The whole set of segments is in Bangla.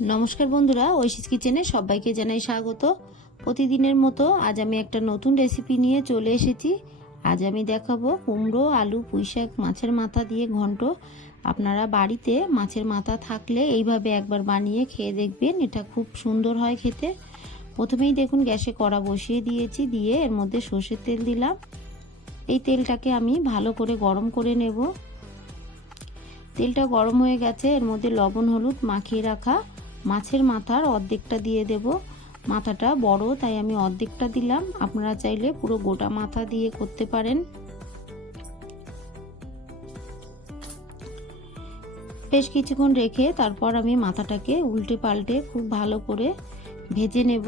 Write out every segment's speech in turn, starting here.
নমস্কার বন্ধুরা, ঐশীস কিচেনে সবাইকে জানাই স্বাগত। প্রতিদিনের মতো আজ আমি একটা নতুন রেসিপি নিয়ে চলে এসেছি। আজ আমি দেখাবো কুমড়ো, আলু, পুঁইশাক, মাছের মাথা দিয়ে ঘন্ট। আপনারা বাড়িতে মাছের মাথা থাকলে এইভাবে একবার বানিয়ে খেয়ে দেখবেন, এটা খুব সুন্দর হয় খেতে। প্রথমেই দেখুন গ্যাসে কড়া বসিয়ে দিয়েছি, দিয়ে এর মধ্যে সর্ষের তেল দিলাম। এই তেলটাকে আমি ভালো করে গরম করে নেব। তেলটা গরম হয়ে গেছে, এর মধ্যে লবণ হলুদ মাখিয়ে রাখা মাছের মাথার অর্ধেকটা দিয়ে দেব। মাথাটা বড় তাই আমি অর্ধেকটা দিলাম, আপনারা চাইলে পুরো গোটা মাথা দিয়ে করতে পারেন। বেশ কিছুক্ষণ রেখে তারপর আমি মাথাটাকে উল্টে পাল্টে খুব ভালো করে ভেজে নেব।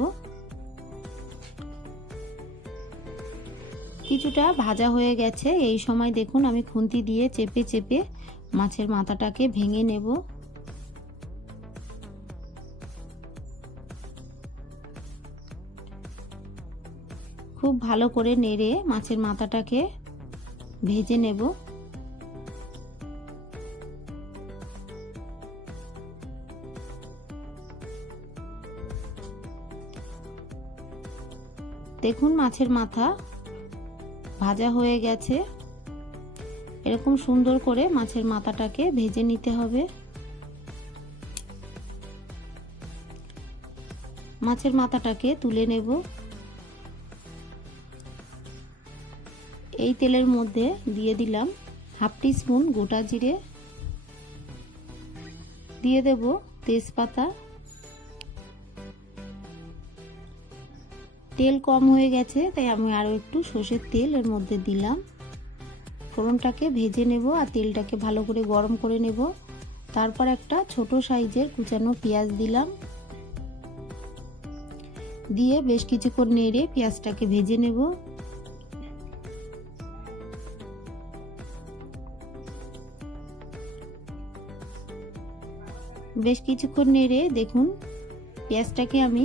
কিছুটা ভাজা হয়ে গেছে, এই সময় দেখুন আমি খুন্তি দিয়ে চেপে চেপে মাছের মাথাটাকে ভেঙে নেব। খুব ভালো করে নেড়ে মাছের মাথাটাকে ভেজে নেব। দেখুন মাছের মাথা ভাজা হয়ে গেছে। এরকম সুন্দর করে মাছের মাথাটাকে ভেজে নিতে হবে। মাছের মাথাটাকে তুলে নেব। এই তেলের মধ্যে দিয়ে দিলাম হাফ টিস্পুন গোটা জিরে, দিয়ে দেব তেজপাতা। তেল কম হয়ে গেছে তাই আমি আরও একটু সর্ষের তেল এর মধ্যে দিলাম। ফোড়নটাকে ভেজে নেব আর তেলটাকে ভালো করে গরম করে নেব। তারপর একটা ছোট সাইজের কুচানো পেঁয়াজ দিলাম, দিয়ে বেশ কিছুক্ষণ নেড়ে পেঁয়াজটাকে ভেজে নেব। বেশ কিছুক্ষণ নেড়ে দেখুন পেঁয়াজটাকে আমি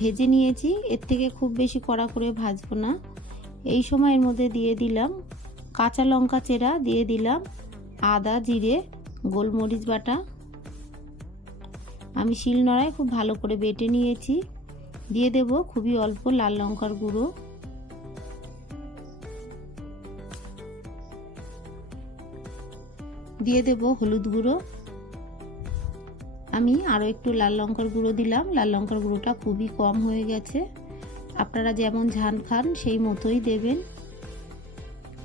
ভেজে নিয়েছি, এর থেকে খুব বেশি কড়া করে ভাজবো না। এই সময় এর মধ্যে দিয়ে দিলাম কাঁচা লঙ্কা চেরা, দিয়ে দিলাম আদা জিরে গোলমরিচ বাটা। আমি শিলনোড়ায় খুব ভালো করে বেটে নিয়েছি। দিয়ে দেব খুবই অল্প লাল লঙ্কার গুঁড়ো, দিয়ে দেব হলুদ গুঁড়ো। আমি আরও একটু লাল লঙ্কার গুঁড়ো দিলাম, লাল লঙ্কার গুঁড়োটা খুবই কম হয়ে গেছে, আপনারা যেমন ঝাল খান সেই মতোই দেবেন।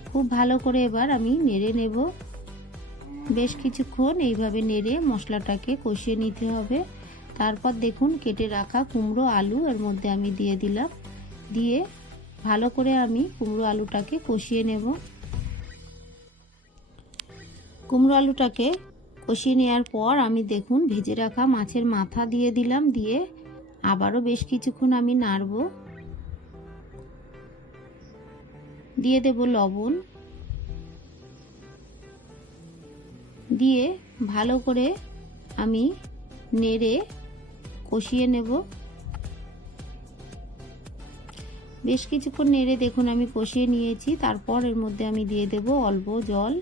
খুব ভালো করে এবার আমি নেড়ে নেব। বেশ কিছুক্ষণ এইভাবে নেড়ে মশলাটাকে কষিয়ে নিতে হবে। তারপর দেখুন কেটে রাখা কুমড়ো আলু এর মধ্যে আমি দিয়ে দিলাম, দিয়ে ভালো করে আমি কুমড়ো আলুটাকে কষিয়ে নেব। কুমড়ো আলুটাকে কষিয়ে নেওয়ার পর আমি দেখুন ভেজে রাখা মাছের মাথা দিয়ে দিলাম, দিয়ে আবারও বেশ কিছুক্ষণ আমি নাড়ব। দিয়ে দেব লবণ, দিয়ে ভালো করে আমি নেড়ে কষিয়ে নেব। বেশ কিছুক্ষণ নেড়ে দেখুন আমি কষিয়ে নিয়েছি। তারপর এর মধ্যে আমি দিয়ে দেব অল্প জল,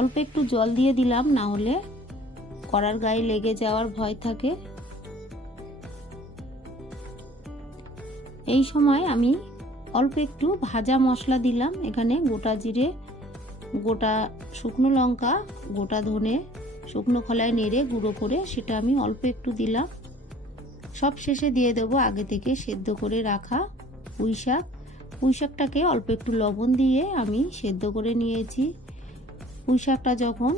অল্প একটু জল দিয়ে দিলাম, না হলে কড়ার গায়ে লেগে যাওয়ার ভয় থাকে। এই সময় আমি অল্প একটু ভাজা মশলা দিলাম, এখানে গোটা জিরে, গোটা শুকনো লঙ্কা, গোটা ধনে শুকনো খোলায় নেড়ে গুঁড়ো করে সেটা আমি অল্প একটু দিলাম। সব শেষে দিয়ে দেবো আগে থেকে সেদ্ধ করে রাখা পুঁইশাক। পুঁইশাকটাকে অল্প একটু লবণ দিয়ে আমি সেদ্ধ করে নিয়েছি। পুঁইশাকটা যখন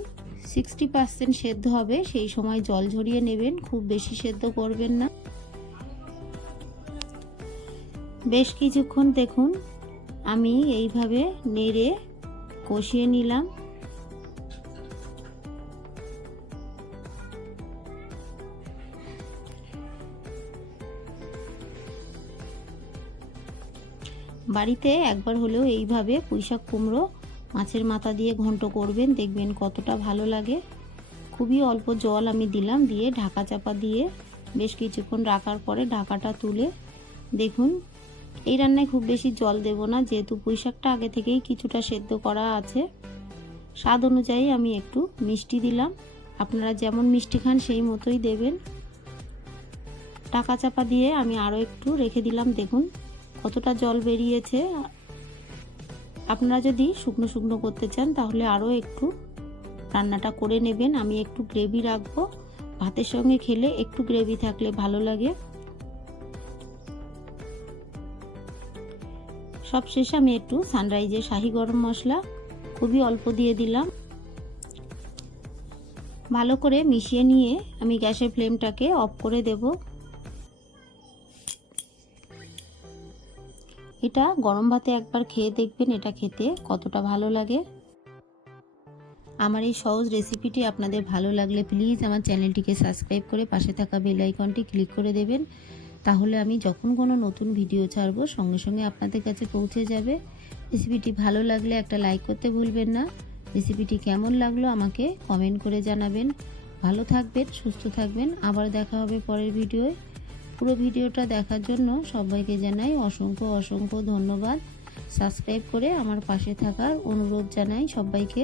60% সেদ্ধ হবে সেই সময় জল ঝরিয়ে নেবেন, খুব বেশি সেদ্ধ করবেন না। বেশ কিছুক্ষণ দেখুন আমি এইভাবে নেড়ে কষিয়ে নিলাম। বাড়িতে একবার হলেও এইভাবে পুঁইশাক কুমড়ো মাছের মাথা দিয়ে ঘন্ট করবেন, দেখবেন কতটা ভালো লাগে। খুবই অল্প জল আমি দিলাম, দিয়ে ঢাকা চাপা দিয়ে বেশ কিছুক্ষণ রাখার পরে ঢাকাটা তুলে দেখুন এই রান্নায় খুব বেশি জল দেব না, যেহেতু পুঁইশাকটা আগে থেকেই কিছুটা সেদ্ধ করা আছে। স্বাদ অনুযায়ী আমি একটু মিষ্টি দিলাম, আপনারা যেমন মিষ্টি খান সেই মতোই দেবেন। ঢাকা চাপা দিয়ে আমি আরও একটু রেখে দিলাম। দেখুন কতটা জল বেরিয়েছে। আপনারা যদি শুকনো শুকনো করতে চান তাহলে আরও একটু রান্নাটা করে নেবেন। আমি একটু গ্রেভি রাখবো, ভাতের সঙ্গে খেলে একটু গ্রেভি থাকলে ভালো লাগে। সবশেষে আমি একটু সানরাইজের শাহি গরম মশলা খুবই অল্প দিয়ে দিলাম। ভালো করে মিশিয়ে নিয়ে আমি গ্যাসের ফ্লেমটাকে অফ করে দেব। এটা গরম ভাতে একবার খেয়ে দেখবেন, এটা খেতে কতটা ভালো লাগে। আমার এই সহজ রেসিপিটি আপনাদের ভালো লাগলে প্লিজ আমার চ্যানেলটিকে সাবস্ক্রাইব করে পাশে থাকা বেল আইকনটি ক্লিক করে দেবেন, তাহলে আমি যখন কোনো নতুন ভিডিও ছাড়বো সঙ্গে সঙ্গে আপনাদের কাছে পৌঁছে যাবে। রেসিপিটি ভালো লাগলে একটা লাইক করতে ভুলবেন না। রেসিপিটি কেমন লাগলো আমাকে কমেন্ট করে জানাবেন। ভালো থাকবেন, সুস্থ থাকবেন। আবার দেখা হবে পরের ভিডিওয়। পুরো ভিডিওটা দেখার জন্য সবাইকে জানাই অসংখ্য অসংখ্য ধন্যবাদ। সাবস্ক্রাইব করে আমার পাশে থাকার অনুরোধ জানাই সবাইকে।